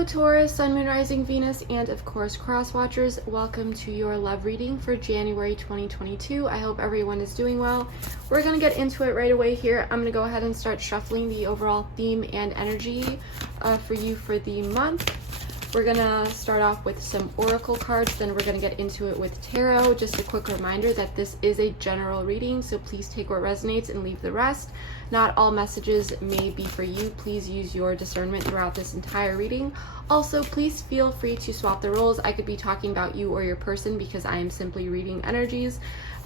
Hello Taurus, Sun, Moon, Rising, Venus, and of course cross watchers. Welcome to your love reading for January 2022. I hope everyone is doing well. We're going to get into it right away here. I'm going to go ahead and start shuffling the overall theme and energy for you for the month. We're going to start off with some oracle cards, then we're going to get into it with tarot. Just a quick reminder that this is a general reading, so please take what resonates and leave the rest. Not all messages may be for you. Please use your discernment throughout this entire reading. Also, please feel free to swap the roles. I could be talking about you or your person because I am simply reading energies.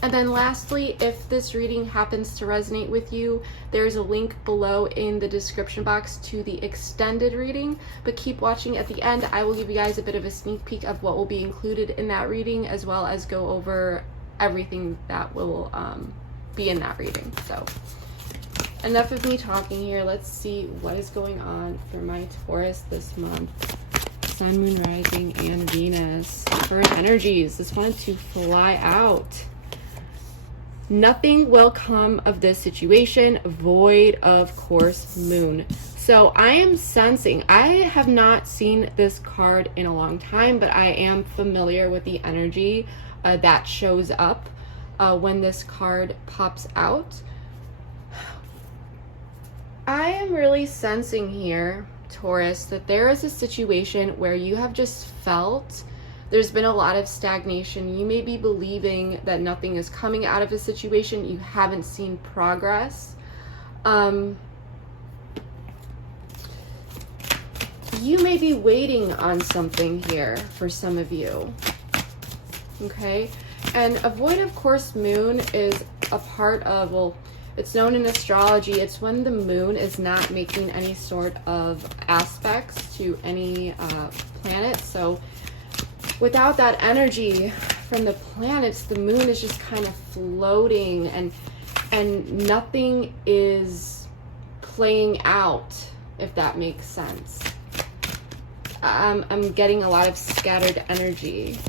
And then lastly, if this reading happens to resonate with you, there's a link below in the description box to the extended reading, but keep watching at the end. I will give you guys a bit of a sneak peek of what will be included in that reading, as well as go over everything that will be in that reading. So enough of me talking here. Let's see what is going on for my Taurus this month. Sun, Moon, Rising, and Venus. Current energies. Just wanted to fly out. Nothing will come of this situation, void of course moon. So I am sensing, I have not seen this card in a long time, but I am familiar with the energy that shows up when this card pops out. I am really sensing here, Taurus, that there is a situation where you have just felt there's been a lot of stagnation. You may be believing that nothing is coming out of a situation. You haven't seen progress. You may be waiting on something here for some of you. Okay? And a void of course moon is a part of, well, it's known in astrology, it's when the moon is not making any sort of aspects to any planet. So without that energy from the planets, the moon is just kind of floating and nothing is playing out, if that makes sense. I'm getting a lot of scattered energy.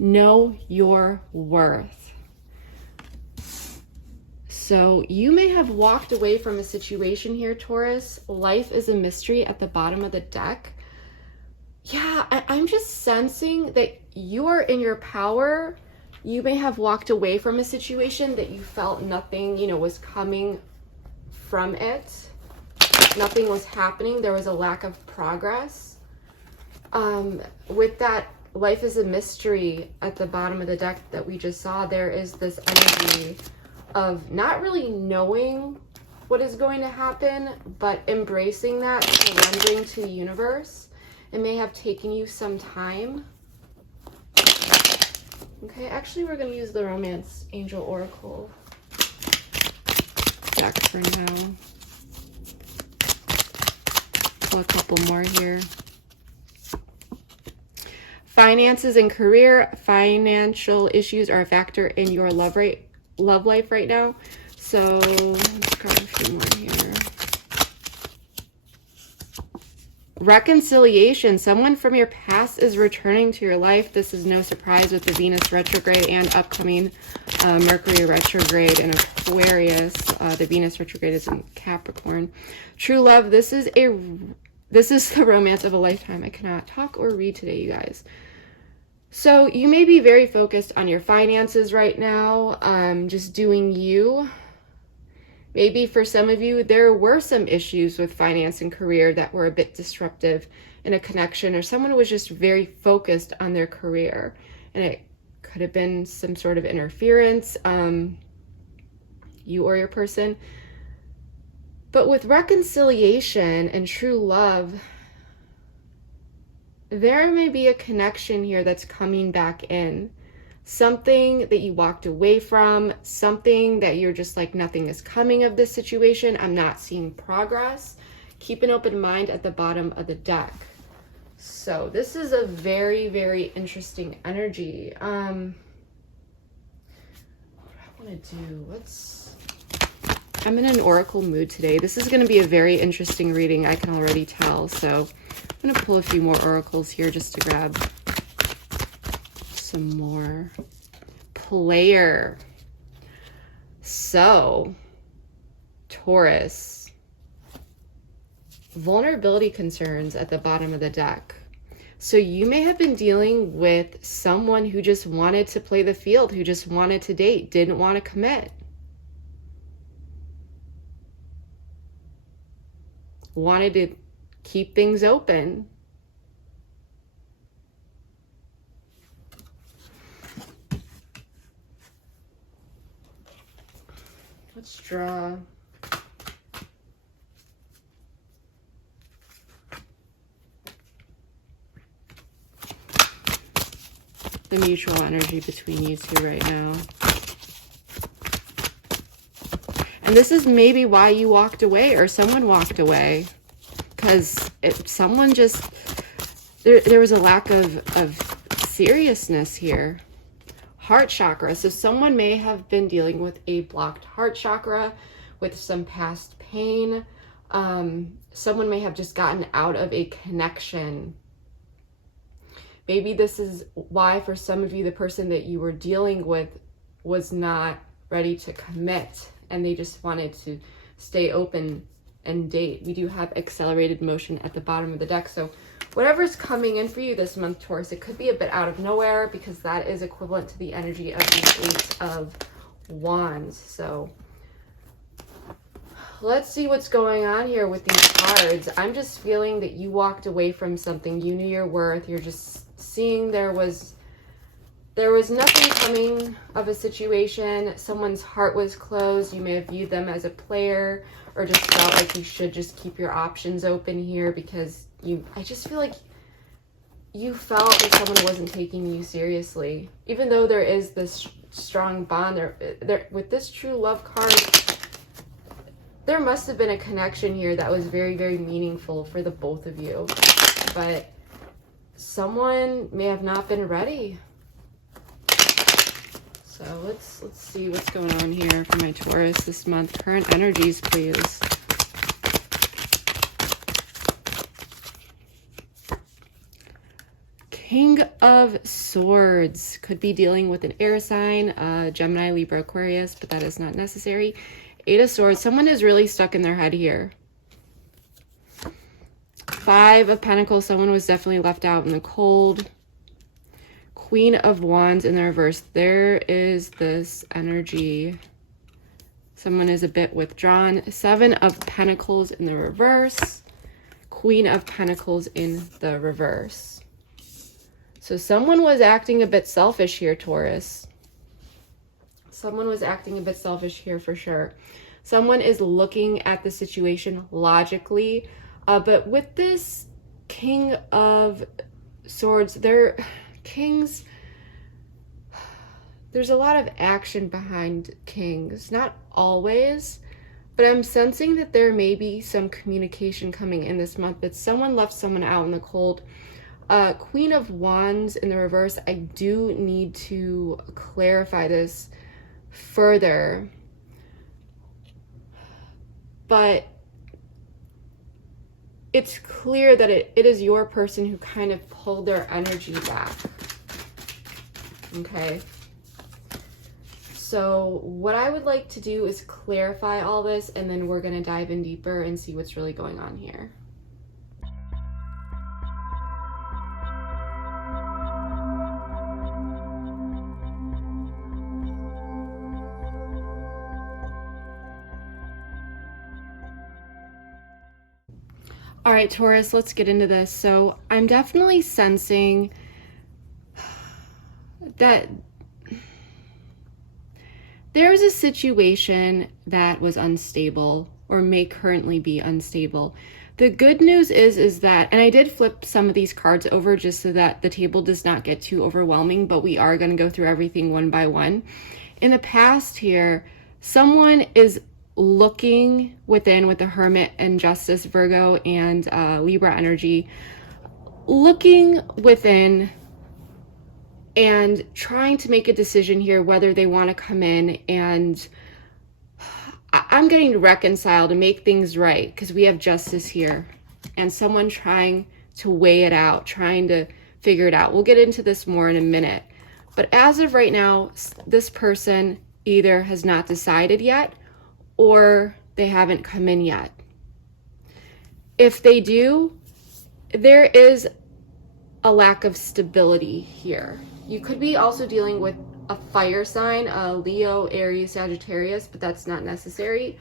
Know your worth. So you may have walked away from a situation here, Taurus. Life is a mystery at the bottom of the deck. Yeah, I'm just sensing that you're in your power. You may have walked away from a situation that you felt nothing, was coming from it. Nothing was happening. There was a lack of progress. With that life is a mystery at the bottom of the deck that we just saw, there is this energy of not really knowing what is going to happen, but embracing that, surrendering to the universe. It may have taken you some time. Okay, actually we're going to use the Romance Angel Oracle deck for now. Pull a couple more here. Finances and career. Financial issues are a factor in your love life right now. So let's grab a few more here. Reconciliation. Someone from your past is returning to your life. This is no surprise with the Venus retrograde and upcoming Mercury retrograde in Aquarius. The Venus retrograde is in Capricorn. True love. This is the romance of a lifetime. I cannot talk or read today, you guys. So you may be very focused on your finances right now, just doing you. Maybe for some of you, there were some issues with finance and career that were a bit disruptive in a connection, or someone was just very focused on their career. And it could have been some sort of interference, you or your person. But with reconciliation and true love, there may be a connection here that's coming back in. Something that you walked away from, something that you're just like, nothing is coming of this situation. I'm not seeing progress. Keep an open mind at the bottom of the deck. So this is a very, very interesting energy. What do I want to do? I'm in an oracle mood today. This is going to be a very interesting reading, I can already tell. So I'm going to pull a few more oracles here just to grab some more. Player. So, Taurus, vulnerability concerns at the bottom of the deck. So you may have been dealing with someone who just wanted to play the field, who just wanted to date, didn't want to commit. Wanted to keep things open. Let's draw. The mutual energy between you two right now. And this is maybe why you walked away, or someone walked away. Because someone just, there was a lack of seriousness here. Heart chakra. So someone may have been dealing with a blocked heart chakra with some past pain. Someone may have just gotten out of a connection. Maybe this is why for some of you, the person that you were dealing with was not ready to commit and they just wanted to stay open and date. We do have accelerated motion at the bottom of the deck. So whatever's coming in for you this month, Taurus, it could be a bit out of nowhere because that is equivalent to the energy of the Eight of Wands. So let's see what's going on here with these cards. I'm just feeling that you walked away from something. You knew your worth. You're just seeing there was nothing coming of a situation. Someone's heart was closed. You may have viewed them as a player or just felt like you should just keep your options open here because I just feel like you felt that someone wasn't taking you seriously. Even though there is this strong bond there with this true love card, there must have been a connection here that was very, very meaningful for the both of you. But someone may have not been ready. So let's see what's going on here for my Taurus this month. Current energies, please. King of Swords. Could be dealing with an air sign, Gemini, Libra, Aquarius, but that is not necessary. Eight of Swords. Someone is really stuck in their head here. Five of Pentacles. Someone was definitely left out in the cold. Queen of Wands in the reverse. There is this energy. Someone is a bit withdrawn. Seven of Pentacles in the reverse. Queen of Pentacles in the reverse. So someone was acting a bit selfish here, Taurus. Someone was acting a bit selfish here for sure. Someone is looking at the situation logically. But with this King of Swords, Kings, there's a lot of action behind Kings. Not always, but I'm sensing that there may be some communication coming in this month, that someone left someone out in the cold. Queen of Wands in the reverse, I do need to clarify this further. But it's clear that it is your person who kind of pulled their energy back. Okay. So what I would like to do is clarify all this, and then we're going to dive in deeper and see what's really going on here. All right, Taurus, let's get into this. So I'm definitely sensing that there's a situation that was unstable or may currently be unstable. The good news is that, and I did flip some of these cards over just so that the table does not get too overwhelming, but we are going to go through everything one by one. In the past here, someone is looking within with the Hermit and Justice, Virgo, and Libra energy, looking within and trying to make a decision here whether they want to come in, and I'm getting to reconcile to make things right because we have Justice here and someone trying to weigh it out, trying to figure it out. We'll get into this more in a minute, but as of right now, this person either has not decided yet or they haven't come in yet. If they do, there is a lack of stability here. You could be also dealing with a fire sign, a Leo, Aries, Sagittarius, but that's not necessary.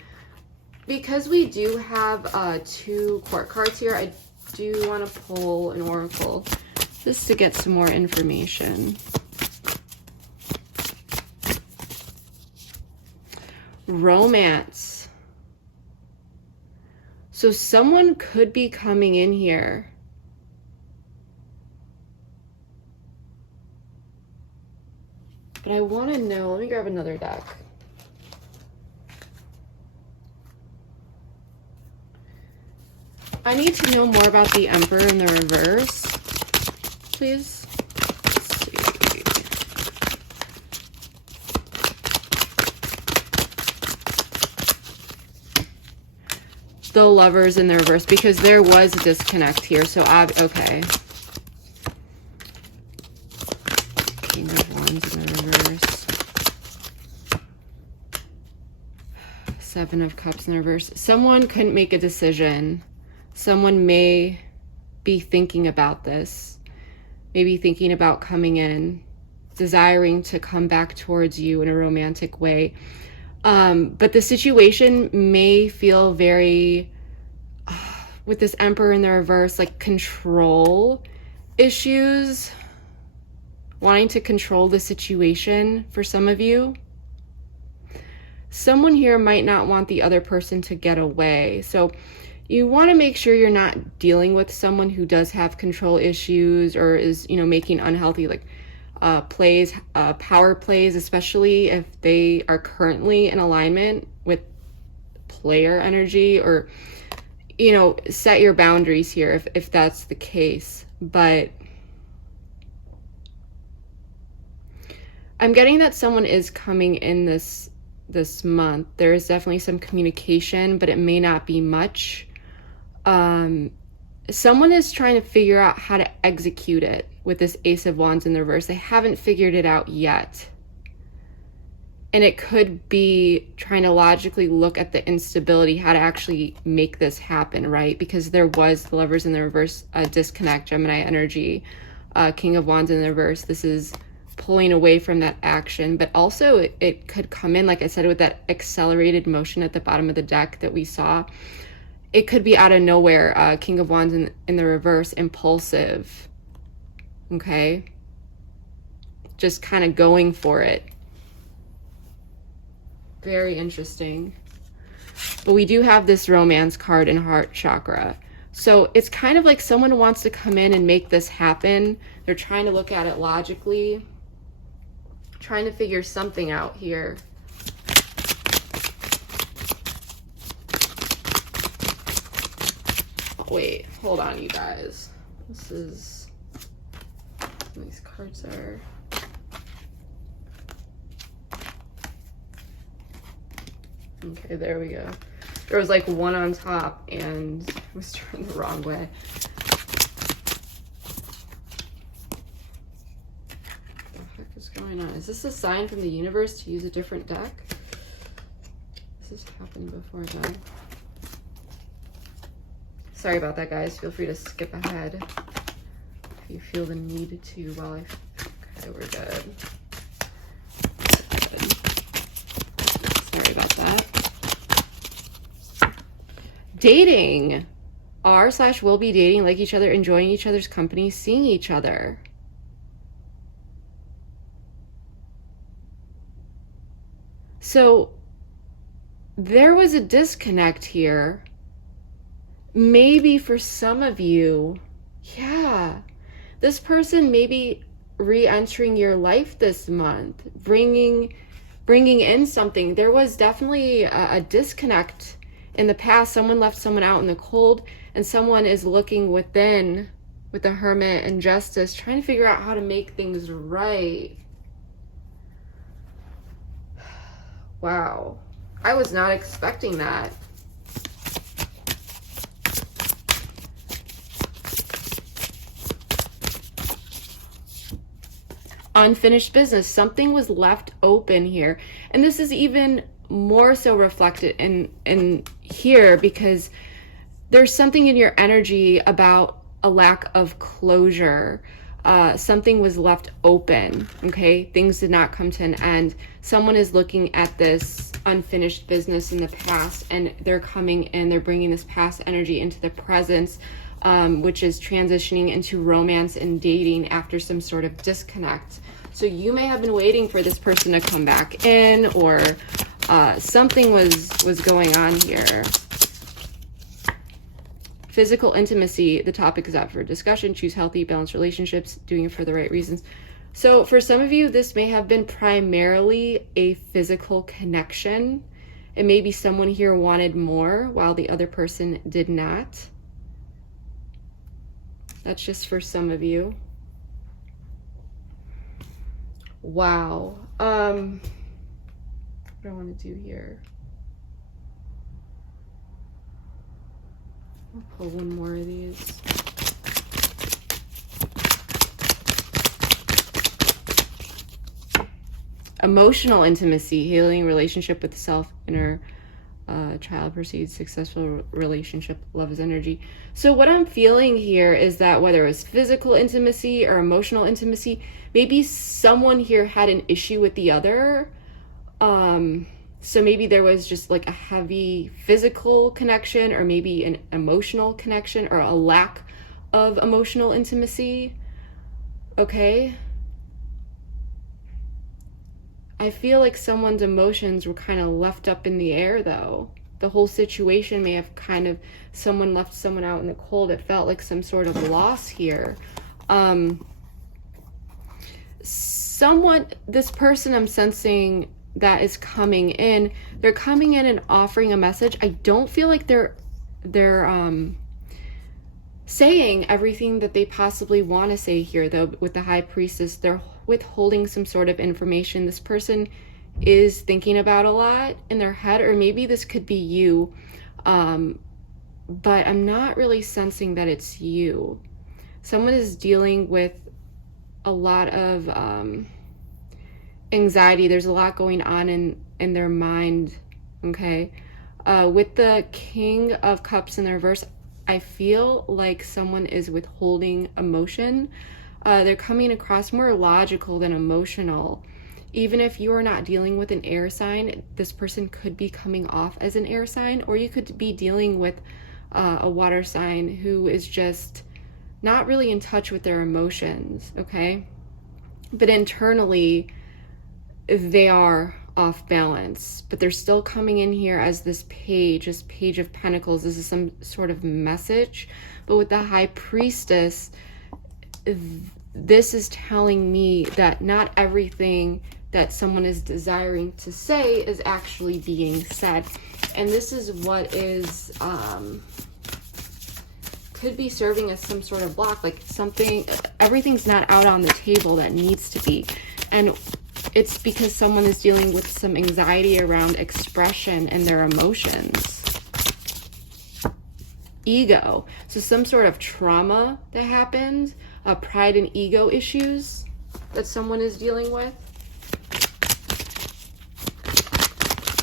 Because we do have 2 court cards here, I do want to pull an oracle just to get some more information. Romance. So someone could be coming in here. But I want to know, let me grab another deck. I need to know more about the Emperor in the reverse, please. Let's see. The Lovers in the reverse, because there was a disconnect here. So okay. King of Wands in the reverse. 7 of Cups in the reverse. Someone couldn't make a decision. Someone may be thinking about this, maybe thinking about coming in, desiring to come back towards you in a romantic way. But the situation may feel very, with this Emperor in the reverse, like control issues, wanting to control the situation for some of you. Someone here might not want the other person to get away. So you want to make sure you're not dealing with someone who does have control issues or is, making unhealthy, power plays, especially if they are currently in alignment with player energy, or, set your boundaries here if that's the case. But I'm getting that someone is coming in this month. There is definitely some communication, but it may not be much. Someone is trying to figure out how to execute it with this Ace of Wands in the reverse. They haven't figured it out yet. And it could be trying to logically look at the instability, how to actually make this happen, right? Because there was the Lovers in the reverse, disconnect, Gemini energy, King of Wands in the reverse. This is pulling away from that action, but also it could come in, like I said, with that accelerated motion at the bottom of the deck that we saw. It could be out of nowhere, King of Wands in the reverse, impulsive, okay? Just kind of going for it. Very interesting. But we do have this Romance card in Heart Chakra. So it's kind of like someone wants to come in and make this happen. They're trying to look at it logically, trying to figure something out here. Wait, hold on, you guys. These cards are... Okay, there we go. There was like one on top and it was turned the wrong way. What the heck is going on? Is this a sign from the universe to use a different deck? This has happened before though. Sorry about that, guys. Feel free to skip ahead if you feel the need to while I... Okay, we're good. Sorry about that. Dating. Are/will be dating, like each other, enjoying each other's company, seeing each other. So there was a disconnect here. Maybe for some of you, yeah, this person may be re-entering your life this month, bringing in something. There was definitely a disconnect in the past. Someone left someone out in the cold, and someone is looking within with the Hermit and Justice, trying to figure out how to make things right. Wow, I was not expecting that. unfinished business. Something was left open here. And this is even more so reflected in here, because there's something in your energy about a lack of closure. Something was left open, okay? Things did not come to an end. Someone is looking at this unfinished business in the past, and they're coming in, they're bringing this past energy into the presence, which is transitioning into romance and dating after some sort of disconnect. So you may have been waiting for this person to come back in, or something was going on here. Physical intimacy, the topic is up for discussion. Choose healthy, balanced relationships, doing it for the right reasons. So for some of you, this may have been primarily a physical connection. It may be someone here wanted more while the other person did not. That's just for some of you. Wow. What do I want to do here? I'll pull one more of these. Emotional intimacy, healing relationship with the self, inner child proceeds, successful relationship, love is energy. So what I'm feeling here is that whether it was physical intimacy or emotional intimacy, maybe someone here had an issue with the other. So maybe there was just like a heavy physical connection, or maybe an emotional connection, or a lack of emotional intimacy. Okay. I feel like someone's emotions were kind of left up in the air though. The whole situation may have kind of, someone left someone out in the cold. It felt like some sort of loss here. This person I'm sensing that is coming in, they're coming in and offering a message. I don't feel like they're saying everything that they possibly want to say here though. With the High Priestess, they're withholding some sort of information. This person is thinking about a lot in their head, or maybe this could be you, but I'm not really sensing that it's you. Someone is dealing with a lot of anxiety. There's a lot going on in their mind, okay? With the King of Cups in the reverse, I feel like someone is withholding emotion. They're coming across more logical than emotional. Even if you are not dealing with an air sign, this person could be coming off as an air sign, or you could be dealing with a water sign who is just not really in touch with their emotions, okay? But internally, they are off balance, but they're still coming in here as this Page of Pentacles. This is some sort of message. But with the High Priestess, this is telling me that not everything that someone is desiring to say is actually being said. And this is what is could be serving as some sort of block, like everything's not out on the table that needs to be. And it's because someone is dealing with some anxiety around expression and their emotions. Ego. So some sort of trauma that happened, pride and ego issues that someone is dealing with.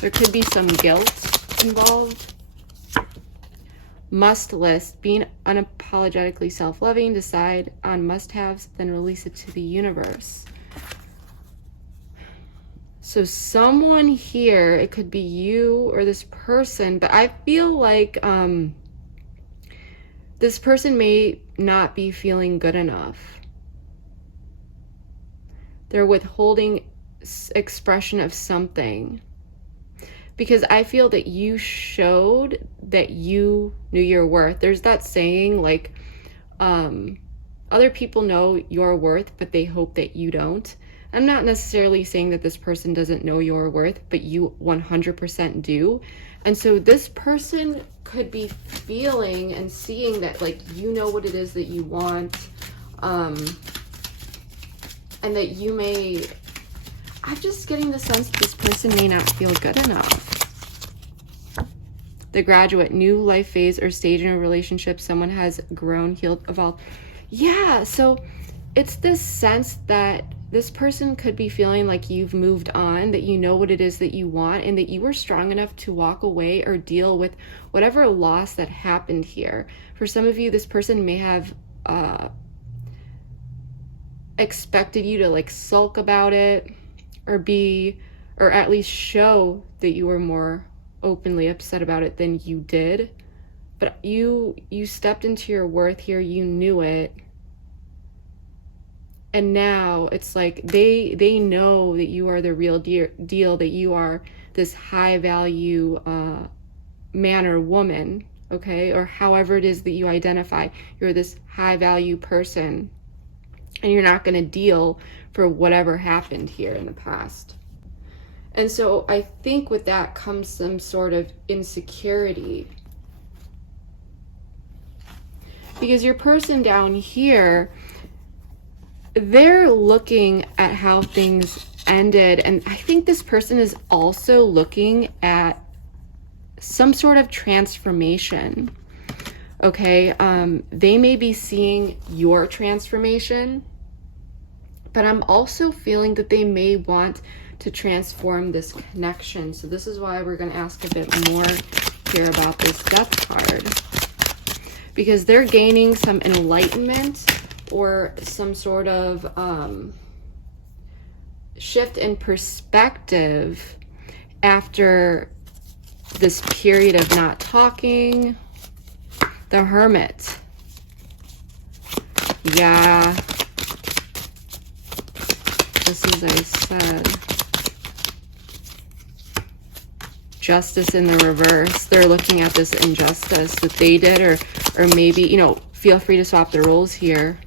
There could be some guilt involved. Must list. Being unapologetically self-loving. Decide on must-haves, then release it to the universe. So someone here, it could be you or this person, but I feel like this person may not be feeling good enough. They're withholding expression of something. Because I feel that you showed that you knew your worth. There's that saying, like, other people know your worth, but they hope that you don't. I'm not necessarily saying that this person doesn't know your worth, but you 100% do. And so this person could be feeling and seeing that, like, you know what it is that you want, and that you may... I'm just getting the sense that this person may not feel good enough. The Graduate, new life phase or stage in a relationship. Someone has grown, healed, evolved. Yeah, so it's this sense that this person could be feeling like you've moved on, that you know what it is that you want, and that you were strong enough to walk away or deal with whatever loss that happened here. For some of you, this person may have expected you to like sulk about it, or at least show that you were more openly upset about it than you did. But you stepped into your worth here, you knew it. And now it's like they know that you are the real deal, that you are this high value man or woman, okay? Or however it is that you identify. You're this high value person, and you're not going to deal for whatever happened here in the past. And so I think with that comes some sort of insecurity. Because your person down here, they're looking at how things ended, and I think this person is also looking at some sort of transformation, okay? They may be seeing your transformation, but I'm also feeling that they may want to transform this connection. So this is why we're going to ask a bit more here about this Death card, because they're gaining some enlightenment or some sort of shift in perspective after this period of not talking. The Hermit. Yeah. Just as I said. Justice in the reverse. They're looking at this injustice that they did, or maybe, you know, feel free to swap the roles here.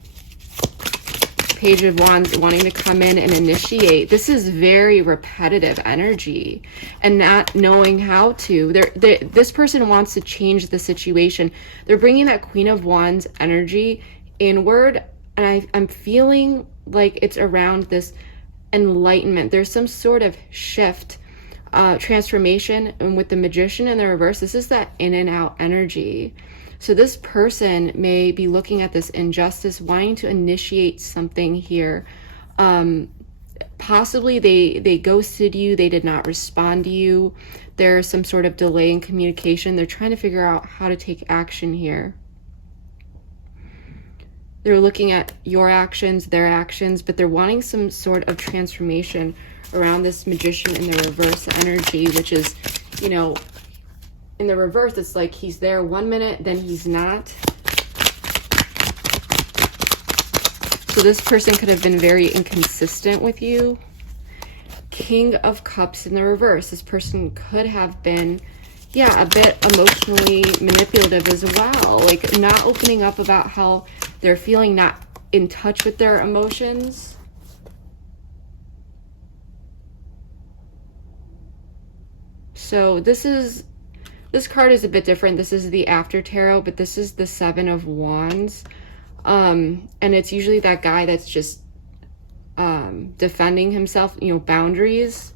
Page of Wands wanting to come in and initiate. This is very repetitive energy and not knowing how to. This person wants to change the situation. They're bringing that Queen of Wands energy inward, and I'm feeling like it's around this enlightenment. There's some sort of shift, transformation, and with the Magician in the reverse, this is that in and out energy. So this person may be looking at this injustice, wanting to initiate something here. Possibly they ghosted you, they did not respond to you. There's some sort of delay in communication. They're trying to figure out how to take action here. They're looking at your actions, their actions, but they're wanting some sort of transformation around this Magician in the reverse energy, which is, you know, in the reverse, it's like he's there 1 minute, then he's not. So this person could have been very inconsistent with you. King of Cups in the reverse. This person could have been, yeah, a bit emotionally manipulative as well. Like not opening up about how they're feeling, not in touch with their emotions. So this card is a bit different. This is the After Tarot, but this is the Seven of Wands. And it's usually that guy that's just defending himself, you know, boundaries.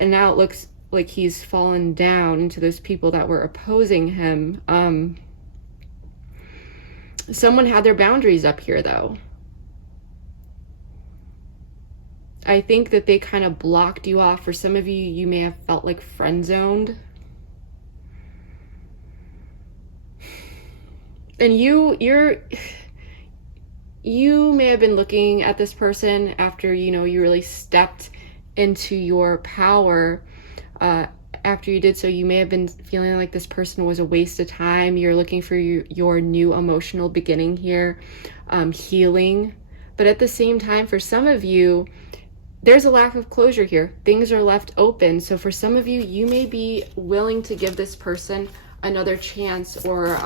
And now it looks like he's fallen down into those people that were opposing him. Someone had their boundaries up here, though. I think that they kind of blocked you off. For some of you, you may have felt like friend-zoned. And you may have been looking at this person after, you know, you really stepped into your power. After you did so, you may have been feeling like this person was a waste of time. You're looking for your new emotional beginning here, healing. But at the same time, for some of you, there's a lack of closure here. Things are left open. So for some of you, you may be willing to give this person another chance, or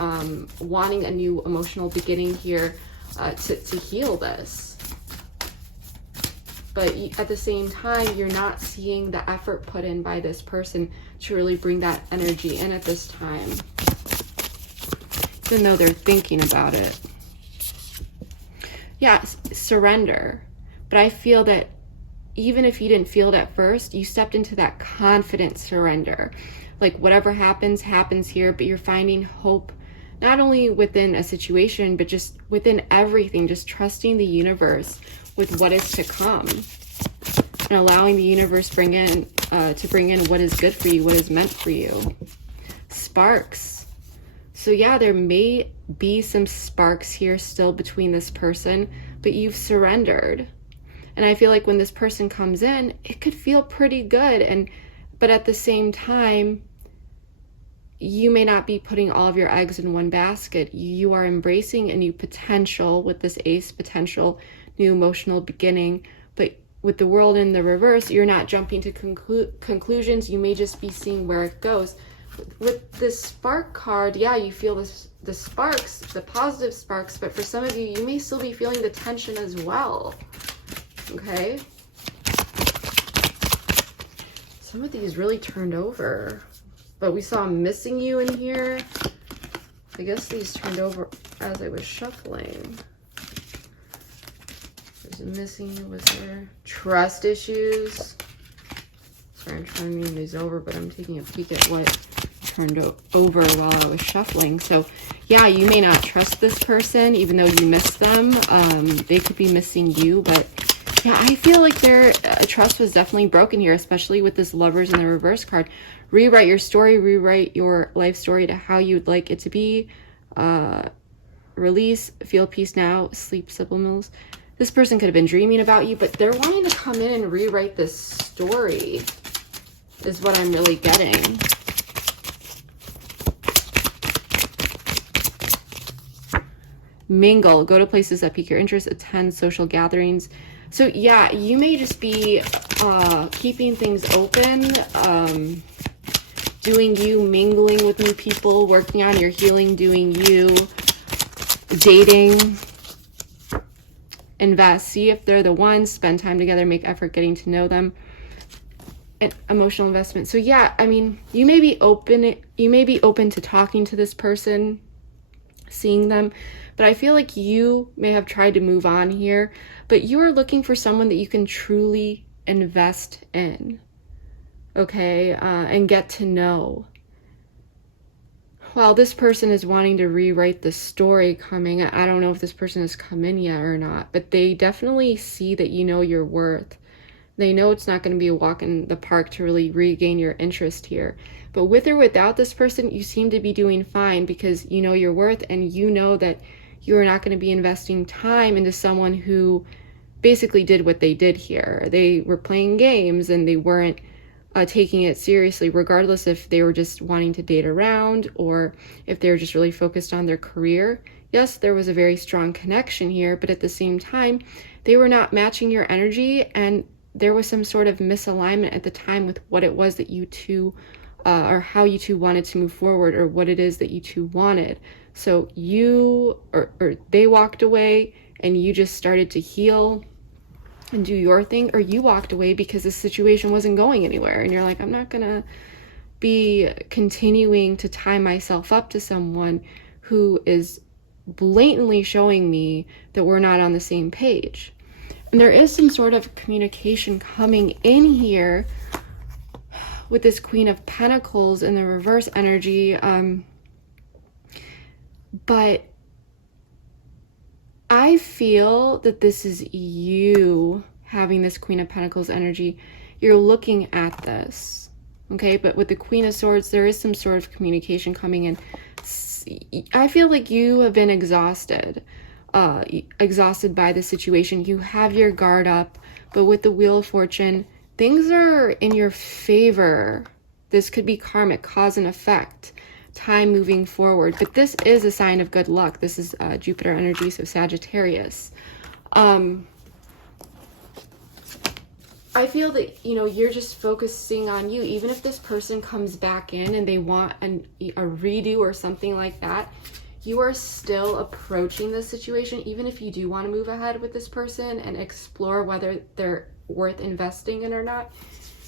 wanting a new emotional beginning here to heal this. But at the same time, you're not seeing the effort put in by this person to really bring that energy in at this time, even though they're thinking about it. Yeah, surrender. But I feel that even if you didn't feel it at first, you stepped into that confident surrender. Like whatever happens, happens here, but you're finding hope, not only within a situation, but just within everything, just trusting the universe, with what is to come, and allowing the universe to bring in what is good for you, what is meant for you. Sparks. So yeah, there may be some sparks here still between this person, but you've surrendered. And I feel like when this person comes in, it could feel pretty good, but at the same time, you may not be putting all of your eggs in one basket. You are embracing a new potential with this ace, potential new emotional beginning. But with the world in the reverse, you're not jumping to conclusions. You may just be seeing where it goes. With this spark card, yeah, you feel the sparks, the positive sparks, but for some of you, you may still be feeling the tension as well. Okay? Some of these really turned over. But we saw missing you in here. I guess these turned over as I was shuffling. There's a missing you, was there? Trust issues. Sorry, I'm trying to move these over, but I'm taking a peek at what turned over while I was shuffling. So yeah, you may not trust this person, even though you miss them. They could be missing you, but yeah, I feel like their trust was definitely broken here, especially with this Lovers in the reverse card. Rewrite your story, rewrite your life story to how you'd like it to be. Release, feel peace now, sleep subliminals. This person could have been dreaming about you, but they're wanting to come in and rewrite this story, is what I'm really getting. Mingle, go to places that pique your interest, attend social gatherings. So yeah, you may just be keeping things open, doing you, mingling with new people, working on your healing, doing you, dating, invest, see if they're the ones, spend time together, make effort getting to know them, and emotional investment. So yeah, I mean, you may be open to talking to this person, seeing them, but I feel like you may have tried to move on here, but you are looking for someone that you can truly invest in, okay, and get to know. While this person is wanting to rewrite the story coming, I don't know if this person has come in yet or not, but they definitely see that you know your worth. They know it's not going to be a walk in the park to really regain your interest here. But with or without this person, you seem to be doing fine because you know your worth, and you know that you are not going to be investing time into someone who basically did what they did here. They were playing games and they weren't taking it seriously, regardless if they were just wanting to date around or if they were just really focused on their career. Yes, there was a very strong connection here, but at the same time, they were not matching your energy, and there was some sort of misalignment at the time with what it was that you two, or how you two wanted to move forward, or what it is that you two wanted. So you, or they walked away and you just started to heal and do your thing, or you walked away because the situation wasn't going anywhere and you're like, I'm not gonna be continuing to tie myself up to someone who is blatantly showing me that we're not on the same page. And there is some sort of communication coming in here with this Queen of Pentacles in the reverse energy, but I feel that this is you having this Queen of Pentacles energy. You're looking at this, okay? But with the Queen of Swords, there is some sort of communication coming in. I feel like you have been exhausted by the situation. You have your guard up, but with the Wheel of Fortune, things are in your favor. This could be karmic, cause and effect, time moving forward, but this is a sign of good luck. This is Jupiter energy, so Sagittarius. I feel that, you know, you're just focusing on you. Even if this person comes back in and they want a redo or something like that, you are still approaching this situation. Even if you do want to move ahead with this person and explore whether they're worth investing in or not,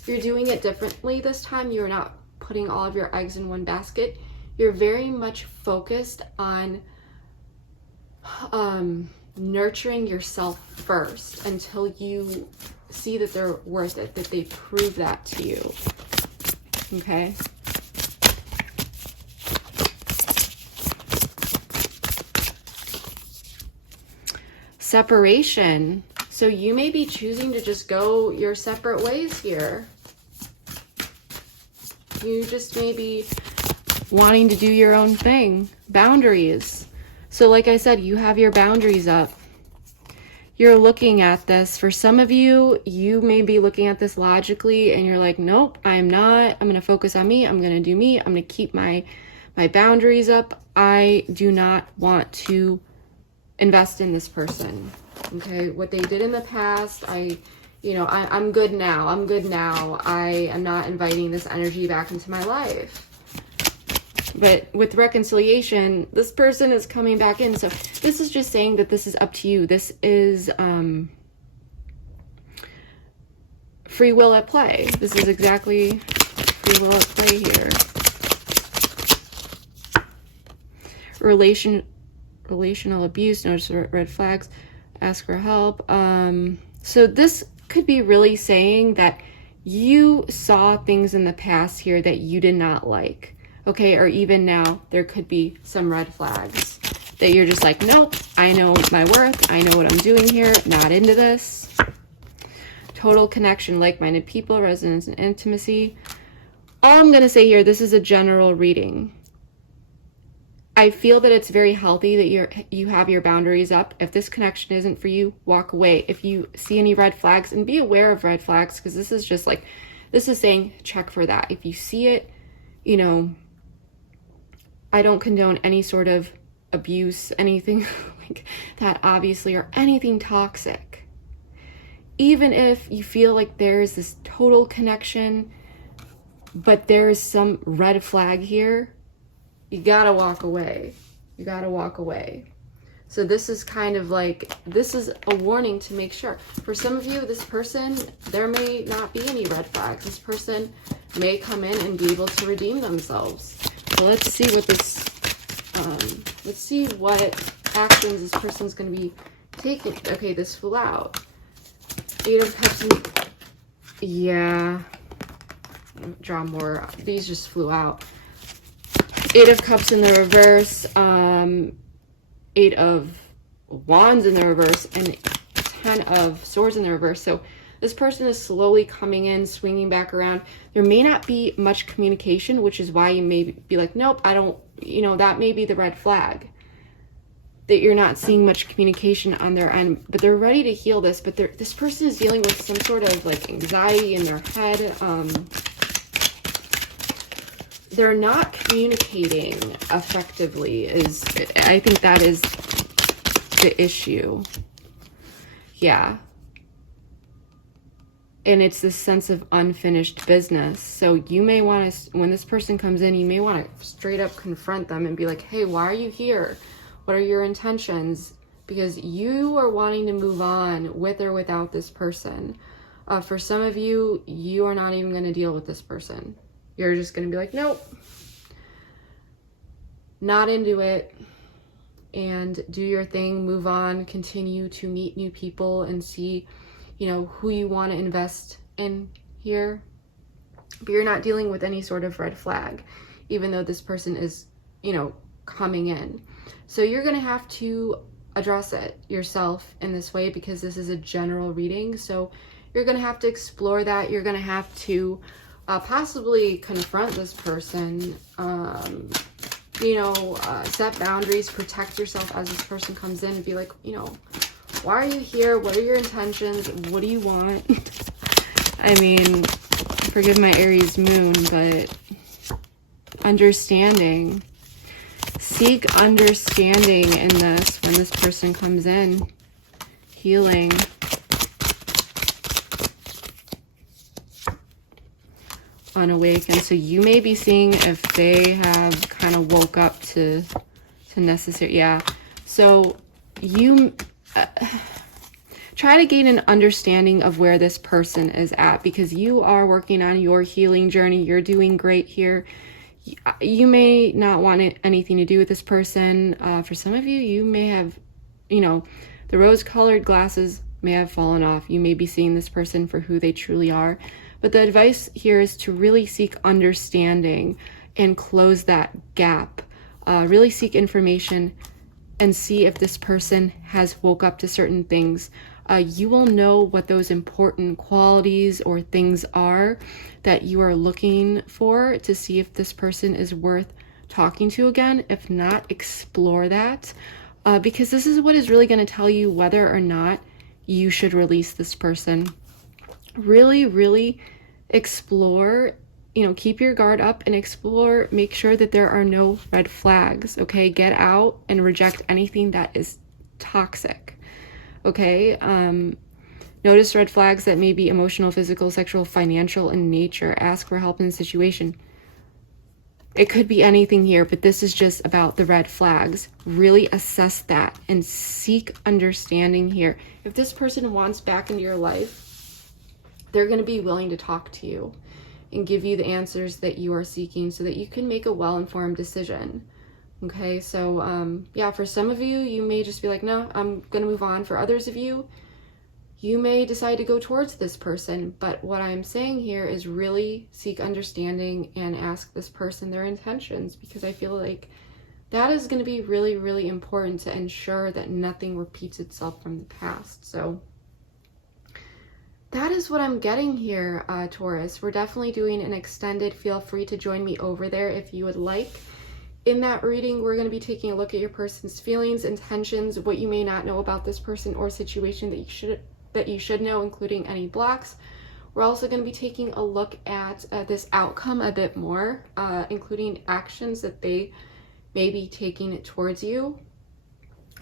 you're doing it differently this time. You're not putting all of your eggs in one basket. You're very much focused on nurturing yourself first until you see that they're worth it, that they prove that to you. Okay? Separation. So you may be choosing to just go your separate ways here. You just may be wanting to do your own thing. Boundaries. So like I said, you have your boundaries up. You're looking at this. For some of you, you may be looking at this logically and you're like, nope, I'm not. I'm going to focus on me. I'm going to do me. I'm going to keep my boundaries up. I do not want to invest in this person. Okay, what they did in the past, I'm good now. I'm good now. I am not inviting this energy back into my life. But with reconciliation, this person is coming back in. So this is just saying that this is up to you. This is free will at play. This is exactly free will at play here. Relational abuse, notice red flags, ask for help. So this could be really saying that you saw things in the past here that you did not like. Okay, or even now, there could be some red flags that you're just like, nope, I know my worth. I know what I'm doing here. Not into this. Total connection, like-minded people, resonance and intimacy. All I'm going to say here, this is a general reading. I feel that it's very healthy that you have your boundaries up. If this connection isn't for you, walk away. If you see any red flags, and be aware of red flags, because this is just like, this is saying check for that. If you see it, I don't condone any sort of abuse, anything like that, obviously, or anything toxic. Even if you feel like there's this total connection, but there's some red flag here, you gotta walk away. You gotta walk away. So this is kind of like, this is a warning to make sure. For some of you, this person, there may not be any red flags. This person may come in and be able to redeem themselves. So let's see what this, let's see what actions this person's going to be taking. Okay, this flew out. 8 of Cups and, yeah, draw more. These just flew out. 8 of Cups in the reverse, 8 of Wands in the reverse, and 10 of Swords in the reverse. So this person is slowly coming in, swinging back around. There may not be much communication, which is why you may be like, nope, I don't, that may be the red flag. That you're not seeing much communication on their end, but they're ready to heal this. But this person is dealing with some sort of like anxiety in their head. They're not communicating effectively, I think that is the issue. Yeah. And it's this sense of unfinished business. So you may want to, when this person comes in, you may want to straight up confront them and be like, hey, why are you here? What are your intentions? Because you are wanting to move on with or without this person. For some of you, you are not even going to deal with this person. You're just going to be like, nope, not into it, and do your thing, move on, continue to meet new people and see, who you want to invest in here. But you're not dealing with any sort of red flag, even though this person is, coming in. So you're going to have to address it yourself in this way, because this is a general reading. So you're going to have to explore that. You're going to have to possibly confront this person, set boundaries, protect yourself as this person comes in, and be like, why are you here? What are your intentions? What do you want? I mean, forgive my Aries moon, but understanding. Seek understanding in this when this person comes in. Healing. Unawakened. So you may be seeing if they have kind of woke up to necessary. Yeah. So you try to gain an understanding of where this person is at, because you are working on your healing journey. You're doing great here. You may not want anything to do with this person. For some of you, you may have, the rose-colored glasses may have fallen off. You may be seeing this person for who they truly are. But the advice here is to really seek understanding and close that gap. Really seek information and see if this person has woke up to certain things. You will know what those important qualities or things are that you are looking for to see if this person is worth talking to again. If not, explore that, because this is what is really going to tell you whether or not you should release this person. Really, really explore, keep your guard up and explore. Make sure that there are no red flags, okay? Get out and reject anything that is toxic, okay? Notice red flags that may be emotional, physical, sexual, financial in nature. Ask for help in the situation. It could be anything here, but this is just about the red flags. Really assess that and seek understanding here. If this person wants back into your life, they're going to be willing to talk to you and give you the answers that you are seeking so that you can make a well-informed decision. Okay, so yeah, for some of you, you may just be like, no, I'm going to move on. For others of you, you may decide to go towards this person, but what I'm saying here is really seek understanding and ask this person their intentions, because I feel like that is going to be really, really important to ensure that nothing repeats itself from the past. So that is what I'm getting here, Taurus. We're definitely doing an extended. Feel free to join me over there if you would like. In that reading, we're going to be taking a look at your person's feelings, intentions, what you may not know about this person or situation that you should know, including any blocks. We're also going to be taking a look at this outcome a bit more, including actions that they may be taking towards you.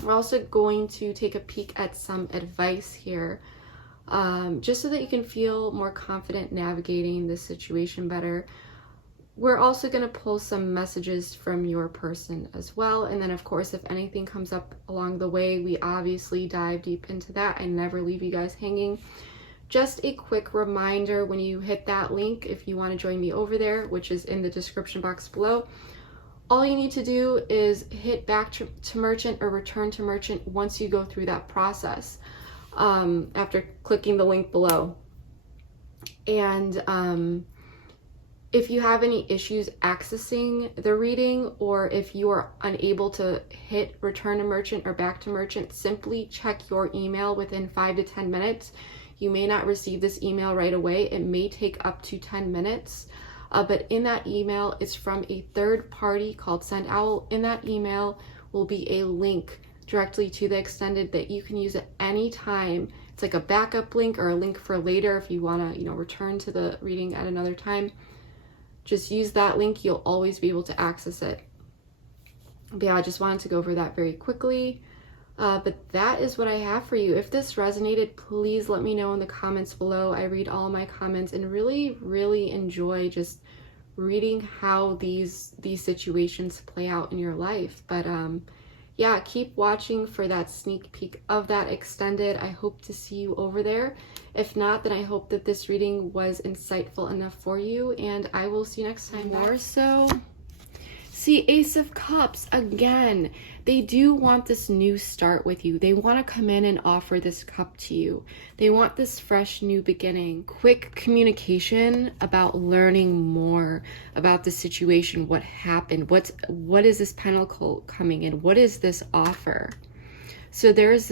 We're also going to take a peek at some advice here, just so that you can feel more confident navigating this situation better. We're also going to pull some messages from your person as well. And then, of course, if anything comes up along the way, we obviously dive deep into that. I never leave you guys hanging. Just a quick reminder, when you hit that link, if you want to join me over there, which is in the description box below, all you need to do is hit back to merchant or return to merchant once you go through that process, after clicking the link below. And if you have any issues accessing the reading, or if you are unable to hit return to merchant or back to merchant, simply check your email within 5 to 10 minutes. You may not receive this email right away. It may take up to 10 minutes. But in that email, it's from a third party called Send Owl. In that email will be a link directly to the extended that you can use at any time. It's like a backup link or a link for later if you want to, return to the reading at another time. Just use that link. You'll always be able to access it. But yeah, I just wanted to go over that very quickly. But that is what I have for you. If this resonated, please let me know in the comments below. I read all my comments and really, really enjoy just reading how these situations play out in your life. But yeah, keep watching for that sneak peek of that extended. I hope to see you over there. If not, then I hope that this reading was insightful enough for you, and I will see you next time. More so, see, Ace of Cups again. They do want this new start with you. They want to come in and offer this cup to you. They want this fresh new beginning. Quick communication about learning more about the situation, what happened, what is this pentacle coming in, what is this offer. So there is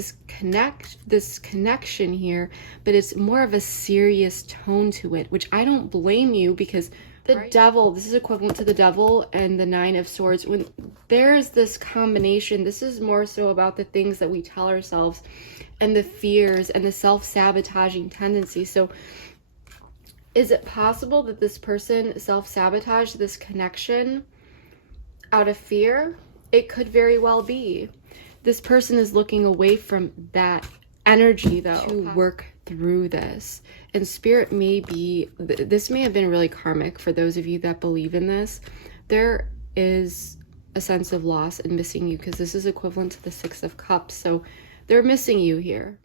this connection here, but it's more of a serious tone to it, which I don't blame you, because the devil, this is equivalent to the devil and the Nine of Swords. When there's this combination, this is more so about the things that we tell ourselves and the fears and the self-sabotaging tendency. So is it possible that this person self-sabotaged this connection out of fear? It could very well be. This person is looking away from that energy, though, to work through this. And spirit this may have been really karmic for those of you that believe in this. There is a sense of loss and missing you, because this is equivalent to the Six of Cups. So they're missing you here.